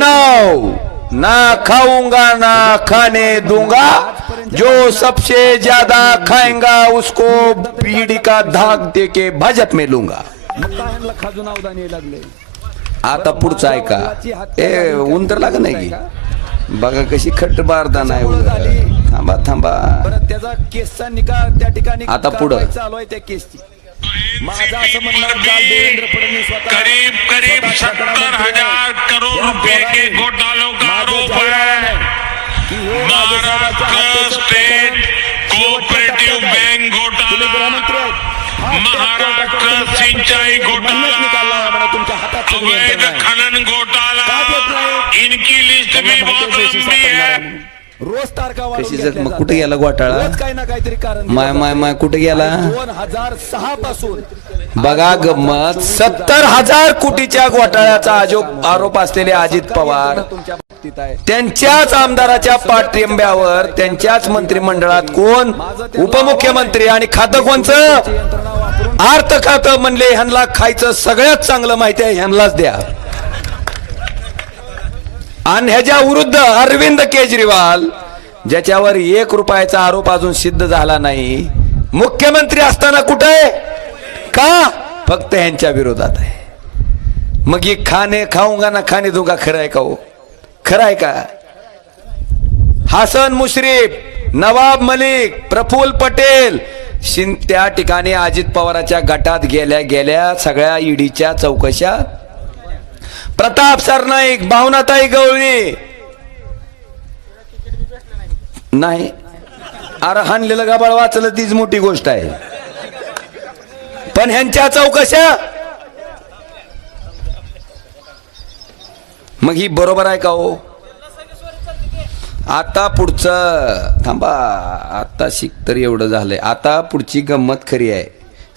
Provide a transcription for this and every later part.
चुनाव ना खाऊंगा ना खाने दूंगा जो सबसे ज्यादा खाएंगा उसको बीड़ी का धाक दे के भाजप में लूंगा खाजून यायला लागले आता पुढचं ऐका ए तर लाग नाही की? बघा कशी खट्ट बारदाना आहे. थांबा थांबा बरं त्याचा केसचा निकाल त्या ठिकाणी आता पुढं. चालू आहे त्या केसची माझं असं म्हणणं आहे, देवेंद्र फडणवीस स्वतः- करीब करीब स्वतः सत्तर हज़ार करोड़ या रुपए के घोटालों का माझं आरोप जाहीर है की हे राजसाहेबांच्या महाराष्ट्र हत्येचं स्टेट प्रकरण बैंक शेवटच्या टप्प्यात आहे. बँक तुम्ही घोटाला गृहमंत्री आहेत. हा त्या महाराष्ट्र सिंचाई प्रकरणी रोज तारखा कशी. कुठे गेला घोटाळा? काही ना काहीतरी कारण माय माय माय कुठे गेला? दोन हजार सहा पासून बघा गंमत सत्तर हजार कोटीच्या घोटाळ्याचा आरोप असलेले अजित पवार. त्यांच्याच आमदाराच्या पाठिंब्यावर त्यांच्याच मंत्रिमंडळात कोण? उपमुख्यमंत्री आणि खातं कोणचं? अर्थ खातं म्हणले ह्यांना खायचं सगळ्यात चांगलं माहिती आहे ह्यांनाच द्या. आणि ह्याच्या विरुद्ध अरविंद केजरीवाल ज्याच्यावर एक रुपयाचा आरोप अजून सिद्ध झाला नाही. मुख्यमंत्री असताना कुठे? आहे का? फक्त ह्यांच्या विरोधात आहे. मग ही खाणे खाऊंगा ना खाणे दूंगा खरं आहे का हो? खरं आहे का? हसन मुश्रीफ नवाब मलिक प्रफुल्ल पटेल शिन त्या ठिकाणी अजित पवाराच्या गटात गेल्या गेल्या सगळ्या ईडीच्या चौकशा प्रताप सरनाईक भावनाताई गवळी. नाही. अरे हाणलेलं गाबाळ वाचलं तीच मोठी गोष्ट आहे. पण ह्यांच्या चौकशा. मग ही बरोबर आहे का हो? आता पुढचं थांबा आता शिक तर एवढं झालंय. आता पुढची गंमत खरी आहे.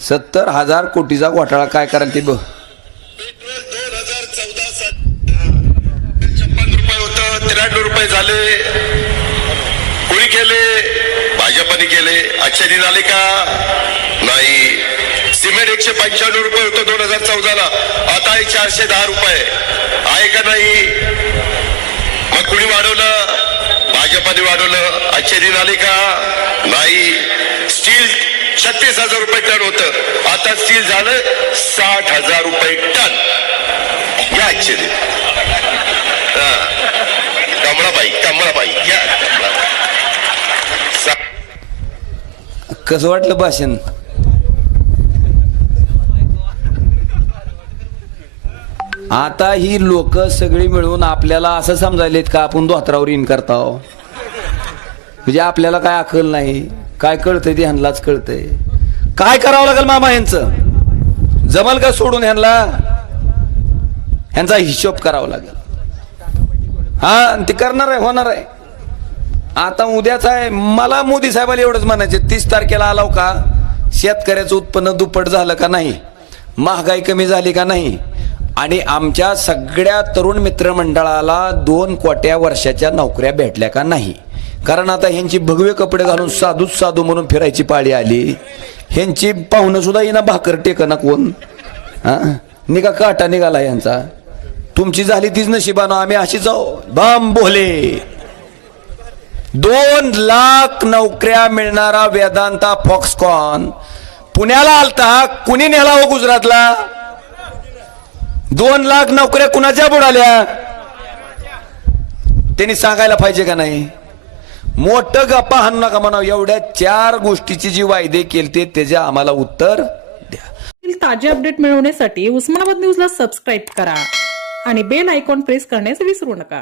सत्तर हजार कोटीचा घोटाळा काय कराल ते बघ दोन हजार चौदा साली छप्पन रुपये होतं त्र्याण्णव रुपये झाले कोणी केले भाजपने केले. आश्चर्य झाले का? नाही. सिमेंट एकशे पंच्याण्णव रुपये होतं दोन हजार चौदाला. आता आहे चारशे दहा रुपये. आहे का नाही? मग कुणी वाढवलं? भाजपाने वाढवलं. आश्चर्य झाले का? नाही. स्टील छत्तीस हजार रुपये टन होतं. आता स्टील झालं साठ हजार रुपये टन. या आश्चर्य. हा. कमळाबाई कमळाबाई या. कसं वाटलं भाषण? आता ही लोक सगळी मिळून आपल्याला असं समजायलेत का आपण धोत्रावर इन करताव हो? म्हणजे आपल्याला काय अकल नाही. काय कळतंय ते ह्यांनाच कळतंय. काय करावं लागेल मामा यांचं जमल का सोडून ह्यांना? ह्यांचा हिशोब करावा लागेल. हा आणि ते करणार आहे होणार आहे. आता उद्याच आहे. मला मोदी साहेबाला एवढंच म्हणायचे तीस तारखेला आलाव का? शेतकऱ्याचं उत्पन्न दुप्पट झालं का नाही? महागाई कमी झाली का नाही? आणि आमच्या सगळ्या तरुण मित्रमंडळाला दोन कोट्या वर्षाच्या नोकऱ्या भेटल्या का नाही? कारण आता ह्यांची भगवे कपडे घालून साधूच साधू म्हणून फिरायची पाळी आली. ह्यांची पाहुणं सुद्धा येईना भाकर टेकना कोण? हा? निघा काटा निघाला यांचा. तुमची झाली तीच नशिबानं आम्ही अशी जाऊ बाम बोले. दोन लाख नोकऱ्या मिळणारा वेदांता फॉक्सकॉन पुण्याला आलता कुणी नेला हो गुजरातला? दोन लाख नोकऱ्या कुणाच्या बुडाल्या? त्यांनी सांगायला पाहिजे का नाही? मोठं गप्पा हान नका म्हणा एवढ्या चार गोष्टीची जी वायदे केली ते त्याचे आम्हाला उत्तर द्या. ताजे अपडेट मिळवण्यासाठी उस्मानाबाद न्यूजला सबस्क्राईब करा आणि बेल आयकॉन प्रेस करण्यास विसरू नका.